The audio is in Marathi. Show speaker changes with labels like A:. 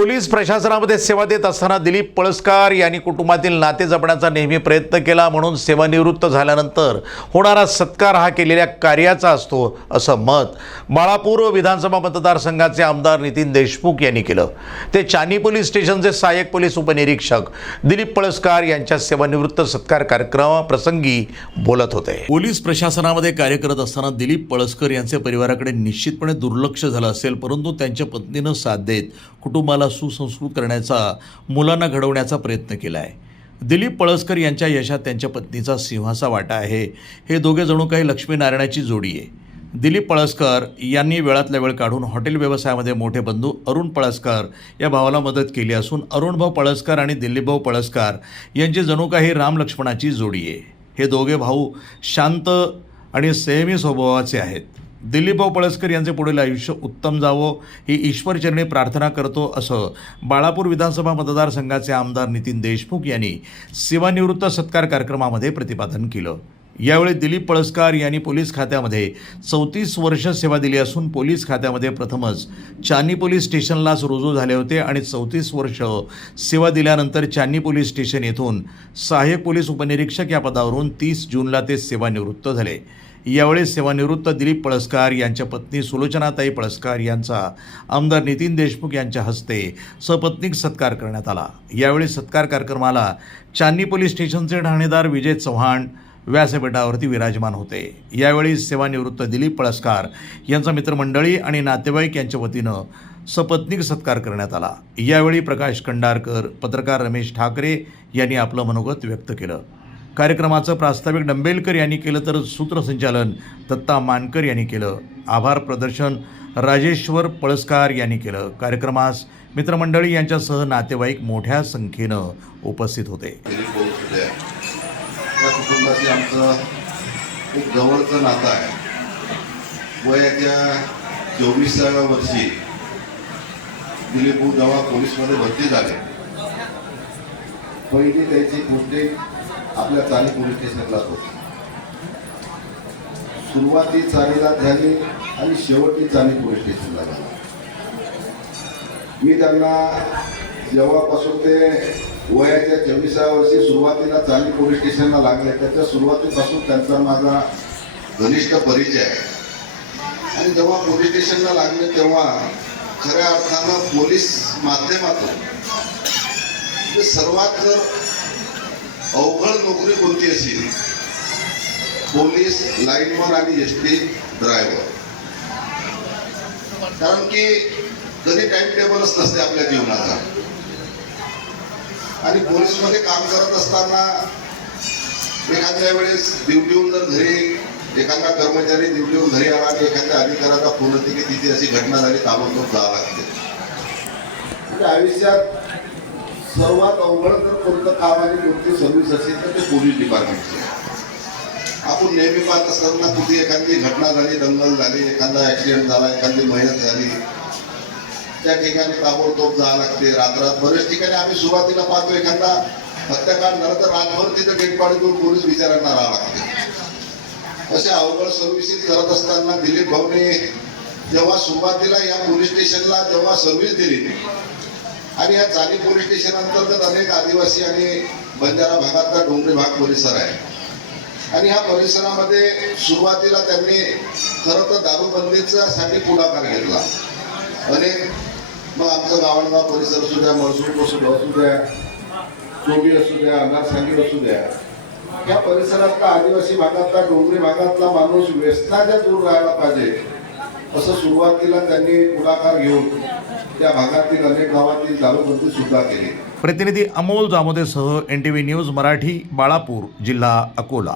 A: पोलीस प्रशासनामध्ये सेवा देत असताना दिलीप पळसकार यांनी कुटुंबातील नाते जपण्याचा नेहमी प्रयत्न केला म्हणून सेवानिवृत्त झाल्यानंतर होणारा सत्कार हा केलेल्या कार्याचा असतो असं मत बाळापूर विधानसभा मतदारसंघाचे आमदार नितीन देशमुख यांनी केलं. ते चानी पोलीस स्टेशनचे सहाय्यक पोलीस उपनिरीक्षक दिलीप पळसकार यांच्या सेवानिवृत्त सत्कार कार्यक्रमाप्रसंगी बोलत होते. पोलीस प्रशासनामध्ये कार्य करत असताना दिलीप पळसकर यांचे परिवाराकडे निश्चितपणे दुर्लक्ष झालं असेल परंतु त्यांच्या पत्नीनं साथ देत कुटुंबाला सुसंस्कृत करण्याचा मुलांना घडवण्याचा प्रयत्न केला आहे दिलीप पळसकर यांच्या यशात त्यांच्या पत्नीचा सिंहाचा वाटा आहे. हे दोघे जणू काही लक्ष्मीनारायणाची जोडी आहे. दिलीप पळसकर यांनी वेळातल्या वेळ काढून हॉटेल व्यवसायामध्ये मोठे बंधू अरुण पळसकर या भावाला मदत केली असून अरुणभाऊ पळसकर आणि दिलीपभाऊ पळसकर यांची जणू काही राम लक्ष्मणाची जोडी आहे. हे दोघे भाऊ शांत आणि संयमी स्वभावाचे आहेत. दिलीपभाऊ पळसकर यांचे पुढील आयुष्य उत्तम जावो ही ईश्वरचरणी प्रार्थना करतो असं बाळापूर विधानसभा मतदारसंघाचे आमदार नितीन देशमुख यांनी सेवानिवृत्त सत्कार कार्यक्रमामध्ये प्रतिपादन केलं. यावेळी दिलीप पळसकार यांनी पोलीस खात्यामध्ये चौतीस वर्ष सेवा दिली असून पोलीस खात्यामध्ये प्रथमच चानी पोलीस स्टेशनलाच रुजू झाले होते आणि चौतीस वर्ष सेवा दिल्यानंतर चानी पोलीस स्टेशन येथून सहाय्यक पोलीस उपनिरीक्षक या पदावरून तीस जूनला ते सेवानिवृत्त झाले. यावेळी सेवानिवृत्त दिलीप पळसकार यांच्या पत्नी सुलोचनाताई पळसकार यांचा आमदार नितीन देशमुख यांच्या हस्ते सपत्नीक सत्कार करण्यात आला. यावेळी सत्कार कार्यक्रमाला चांदी पोलीस स्टेशनचे ठाणेदार विजय चव्हाण व्यासपीठावरती विराजमान होते. यावेळी सेवानिवृत्त दिलीप पळसकार यांचा मित्रमंडळी आणि नातेवाईक यांच्या वतीनं सपत्नीक सत्कार करण्यात आला. यावेळी प्रकाश कंडारकर पत्रकार रमेश ठाकरे यांनी आपलं मनोगत व्यक्त केलं. कार्यक्रमाचं प्रास्ताविक डंबेलकर यांनी केलं तर सूत्रसंचालन दत्ता मानकर यांनी केलं. आभार प्रदर्शन राजेश्वर पळसकार यांनी केलं. कार्यक्रमास मित्रमंडळी यांच्यासह नातेवाईक मोठ्या संख्येनं उपस्थित होते
B: दिलीप भाऊ सुद्धा त्या कुटुंबाशी आमचं खूप जवळचं नातं आहे. वयाच्या चोवीसाव्या वर्षी दिलीपू भाऊ जेव्हा पोलीसमध्ये भरती झाले पहिली त्याची पोस्टिंग आपल्या चाली पोलीस स्टेशनला होती. सुरुवाती चालीला झाली आणि शेवटी चाली पोलीस स्टेशनला झाला. मी त्यांना जेव्हापासून ते वयाच्या चोवीसाव्या वर्षी सुरुवातीला चांगली पोलीस स्टेशनला लागले त्याच्या सुरुवातीपासून त्यांचा माझा घनिष्ठ परिचय आहे. आणि जेव्हा पोलीस स्टेशनला लागले तेव्हा खऱ्या अर्थानं पोलीस माध्यमातून म्हणजे सर्वात जर अवघड नोकरी कोणती असेल पोलीस लाईनवर आणि एस टी ड्रायव्हर कारण की कधी टाइम टेबलच नसते आपल्या जीवनाचा. आणि पोलीसमध्ये काम करत असताना एखाद्या वेळेस ड्युटीहून जर घरी एखादा कर्मचारी ड्युटीहून घरी आला आणि एखाद्या अधिकाऱ्याचा फोन होते की तिथे अशी घटना झाली ताबडतोब जावं लागते. म्हणजे आयुष्यात सर्वात अवघड जर कोणतं काम आणि कोणती सर्व्हिस असेल तर ते पोलीस डिपार्टमेंटची आपण नेहमी पाहत असताना कुठे एखादी घटना झाली दंगल झाली एखादा ऍक्सिडेंट झाला एखादी मेहनत झाली त्या ठिकाणी ताबडतोब जावं लागते. रात्रात बरेच ठिकाणी आम्ही सुरुवातीला पाहतो एखादा हत्याकांड झालं तर रातभर तिथं गेटपाडी बॉडी देऊन पोलीस विचारांना राहावं लागते. असे अवघड सर्व्हिसेस करत असताना दिलीप भाऊने जेव्हा सुरुवातीला या पोलीस स्टेशनला जेव्हा सर्व्हिस दिली आणि या चाली पोलीस स्टेशन अंतर्गत अनेक आदिवासी आणि बंजारा भागातला डोंगरी भाग परिसर आहे. आणि ह्या परिसरामध्ये सुरुवातीला त्यांनी खरं तर दारूबंदीचा साठी पुढाकार घेतला. अनेक मग आमचं रावणगाव परिसर असू द्या मळसूट असू असू द्या चोबी असू द्या अनारसांगी असू द्या. या परिसरातला आदिवासी भागातला डोंगरी भागातला माणूस व्यसनाच्या दूर राहायला पाहिजे. असं सुरुवातीला त्यांनी पुढाकार घेऊन त्या भागातील अनेक गावातील दारूबंदी सुद्धा केली.
A: प्रतिनिधी Amol जामोदेसह N T V news Marathi Balapur जिल्हा अकोला.